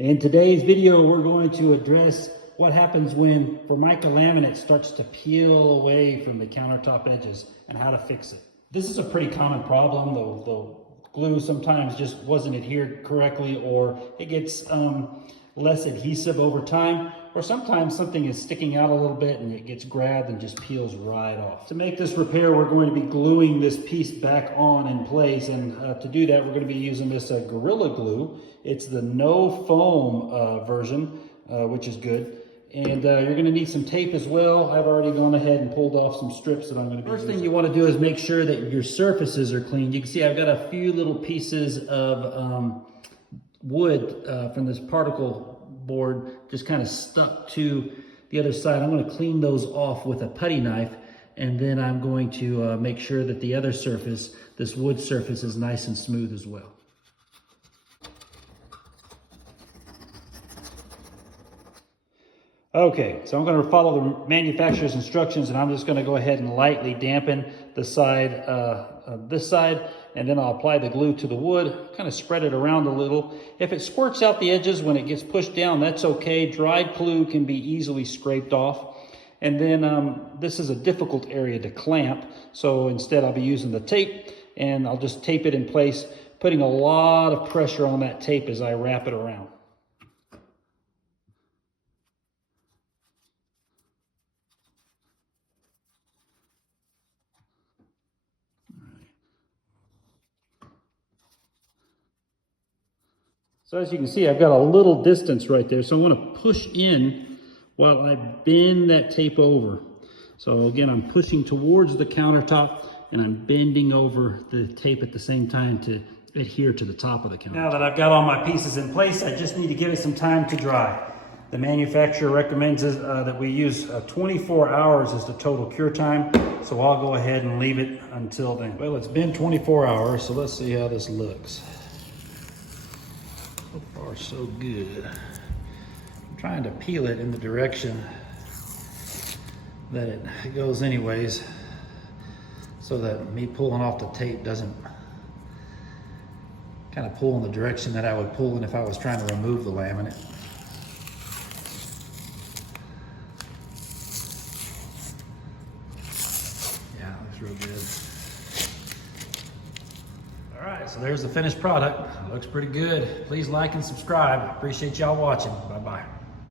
In today's video, we're going to address what happens when Formica laminate starts to peel away from the countertop edges and how to fix it. This is a pretty common problem. The glue sometimes just wasn't adhered correctly, or it gets less adhesive over time, or sometimes something is sticking out a little bit and it gets grabbed and just peels right off. To make this repair, we're going to be gluing this piece back on in place, and to do that, we're going to be using this Gorilla Glue. It's the no foam version, which is good. And you're going to need some tape as well. I've already gone ahead and pulled off some strips that I'm going to be using. First thing you want to do is make sure that your surfaces are clean. You can see I've got a few little pieces of wood from this particle board just kind of stuck to the other side. I'm going to clean those off with a putty knife, and then I'm going to make sure that the other surface, this wood surface, is nice and smooth as well. Okay, so I'm going to follow the manufacturer's instructions, and I'm just going to go ahead and lightly dampen the side, this side, and then I'll apply the glue to the wood, kind of spread it around a little. If it squirts out the edges when it gets pushed down, that's okay. Dried glue can be easily scraped off. And then this is a difficult area to clamp, so instead I'll be using the tape, and I'll just tape it in place, putting a lot of pressure on that tape as I wrap it around. So as you can see, I've got a little distance right there. So I want to push in while I bend that tape over. So again, I'm pushing towards the countertop and I'm bending over the tape at the same time to adhere to the top of the countertop. Now that I've got all my pieces in place, I just need to give it some time to dry. The manufacturer recommends that we use 24 hours as the total cure time. So I'll go ahead and leave it until then. Well, it's been 24 hours, so let's see how this looks. So far, so good. I'm trying to peel it in the direction that it goes anyways, so that me pulling off the tape doesn't kind of pull in the direction that I would pull in if I was trying to remove the laminate. Yeah, looks real good. All right, so there's the finished product. It looks pretty good. Please like and subscribe. Appreciate y'all watching. Bye-bye.